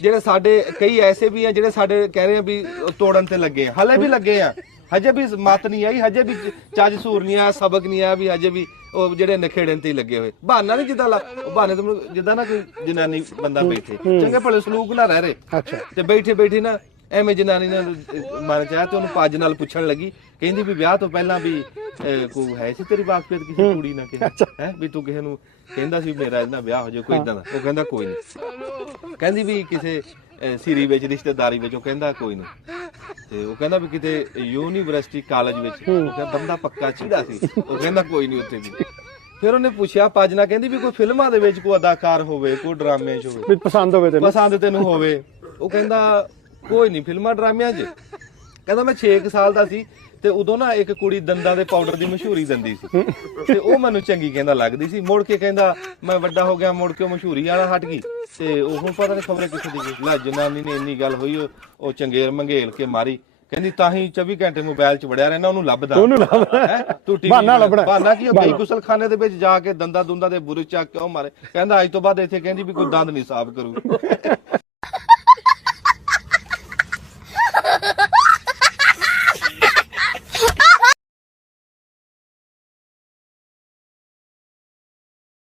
ਜਿਹੜੇ ਸਾਡੇ ਕਈ ਐਸੇ ਵੀ ਆ ਜਿਹੜੇ ਸਾਡੇ ਕਹਿ ਰਹੇ ਆ ਵੀ ਤੋੜਨ ਤੇ ਲੱਗੇ ਆ। ਹਲੇ ਵੀ ਲੱਗੇ ਆ। ਹਜੇ ਵੀ ਮਤ ਨਹੀਂ ਆਈ ਹਜੇ ਵੀ ਚੱਜ ਸੂਰ ਨਹੀਂ ਆਇਆ ਸਬਕ ਨਹੀਂ ਆਇਆ ਵੀ ਹਜੇ ਵੀ ਉਹ ਜਿਹੜੇ ਨਖੇੜਨ ਤੇ ਹੀ ਲੱਗੇ ਹੋਏ। ਬਹਾਨਾ ਨਹੀਂ ਜਿੱਦਾਂ ਲਾ ਬਹਾਨੇ ਤੋਂ ਮੈਨੂੰ ਜਿੱਦਾਂ ਨਾ ਕੋਈ ਜਨਾਨੀ ਬੰਦਾ ਬੈਠੇ। ਚੰਗੇ ਭਲੇ ਸਲੂਕ ਨਾਲ ਰਹਿ ਰਹੇ। ਅੱਛਾ। ਤੇ ਬੈਠੇ ਬੈਠੇ ਨਾ ਐਵੇਂ ਜਨਾਨੀ ਨਾਲ ਮਨ ਚਾਹਿਆ ਤੇ ਉਹਨੂੰ ਪੱਜ ਨਾਲ ਪੁੱਛਣ ਲੱਗੀ। ਕਹਿੰਦੀ ਵੀ ਵਿਆਹ ਤੋਂ ਪਹਿਲਾਂ ਵੀ ਅਹ, ਕੋਈ ਹੈ ਸੀ ਤੇਰੀ ਵਾਕਫੀਅਤ ਕਿਸੇ ਕੁੜੀ ਨਾਲ ਕਿ ਹੈ ਵੀ ਤੂੰ ਕਿਸੇ ਨੂੰ ਕਹਿੰਦਾ ਸੀ ਮੇਰਾ ਇਹਦਾ ਵਿਆਹ ਹੋ ਜਾਏ ਕੋਈ ਇਦਾਂ ਦਾ ਉਹ ਕਹਿੰਦਾ ਕੋਈ ਨਹੀਂ। ਕਹਿੰਦੀ ਵੀ ਕਿਸੇ ਅਹ, ਸਿਰੀ ਵਿੱਚ ਰਿਸ਼ਤੇਦਾਰੀ ਵਿੱਚ ਉਹ ਕਹਿੰਦਾ ਕੋਈ ਨਹੀਂ। ਤੇ ਉਹ ਕਹਿੰਦਾ ਵੀ ਕਿਤੇ ਯੂਨੀਵਰਸਿਟੀ ਕਾਲਜ ਵਿੱਚ ਉਹ ਕਹਿੰਦਾ ਬੰਦਾ ਪੱਕਾ ਚੀੜਾ ਸੀ ਉਹ ਕਹਿੰਦਾ ਕੋਈ ਨਹੀਂ ਉੱਥੇ ਵੀ। ਫਿਰ ਉਹਨੇ ਪੁੱਛਿਆ ਪਾਜਨਾ ਕਹਿੰਦੀ ਵੀ ਕੋਈ ਫਿਲਮਾਂ ਦੇ ਵਿੱਚ ਕੋਈ ਅਦਾਕਾਰ ਹੋਵੇ ਕੋਈ ਡਰਾਮੇ 'ਚ ਹੋਵੇ। ਵੀ ਪਸੰਦ ਹੋਵੇ ਤੈਨੂੰ। ਪਸੰਦ ਤੈਨੂੰ ਹੋਵੇ। ਉਹ ਕਹਿੰਦਾ ਕੋਈ ਨਹੀਂ ਫਿਲਮਾਂ ਡਰਾਮਿਆਂ 'ਚ। ਕਹਿੰਦਾ ਮੈਂ 6 ਸਾਲ ਦਾ ਸੀ ਤੇ ਉਦੋਂ ਨਾ ਇੱਕ ਕੁੜੀ ਦੰਦਾਂ ਦੇ ਪਾਊਡਰ ਦੀ ਮਸ਼ਹੂਰੀ ਦਿੰਦੀ ਸੀ। ਤੇ ਉਹ ਮੈਨੂੰ ਚੰਗੀ ਕਹਿੰਦਾ ਲੱਗਦੀ ਸੀ। ਮੁੜ ਕੇ ਕਹਿੰਦਾ ਮੈਂ ਵੱਡਾ ਹੋ ਗਿਆ ਮੁੜ ਕੇ ਉਹ ਮਸ਼ਹੂਰੀ ਵਾਲਾ ਹਟ ਗਈ। ਤੇ ਉਹ ਹੁਣ ਪਤਾ ਨਹੀਂ ਖਬਰੇ ਕਿਸੇ ਦੀ ਗਈ। ਲੈ ਜਨਾਨੀ ਨੇ ਇੰਨੀ ਗੱਲ ਹੋਈ ਉਹ- ਉਹ ਚੰਗੇਰ ਮੰਗੇਲ ਕੇ ਮਾਰੀ। ਕਹਿੰਦੀ ਤਾਂ ਹੀ 24 ਘੰਟੇ ਮੋਬਾਈਲ 'ਚ ਵੜਿਆ ਰਹਿਣਾ ਉਹਨੂੰ ਲੱਭਦਾ। ਉਹਨੂੰ ਲੱਭਦਾ ਹੈਂ? ਤੂੰ ਟੀਵੀ ਬਹਾਨਾ ਲੱਭਣਾ। ਬਹਾਨਾ ਕੀ ਉਹ ਗਈ ਗੁਸਲਖਾਨੇ ਦੇ ਵਿੱਚ ਜਾ ਕੇ ਦੰਦਾ ਦੁੰਦਾ ਦੇ ਬੁਰੇ ਚੱਕ ਕੇ ਉਹ ਮਾਰੇ। ਕਹਿੰਦਾ ਅੱਜ ਤੋਂ ਬਾਅਦ ਇੱਥੇ ਕਹਿੰਦੀ ਵੀ ਕੋਈ ਦੰਦ ਨਹੀਂ ਸਾਫ਼ ਕਰੂ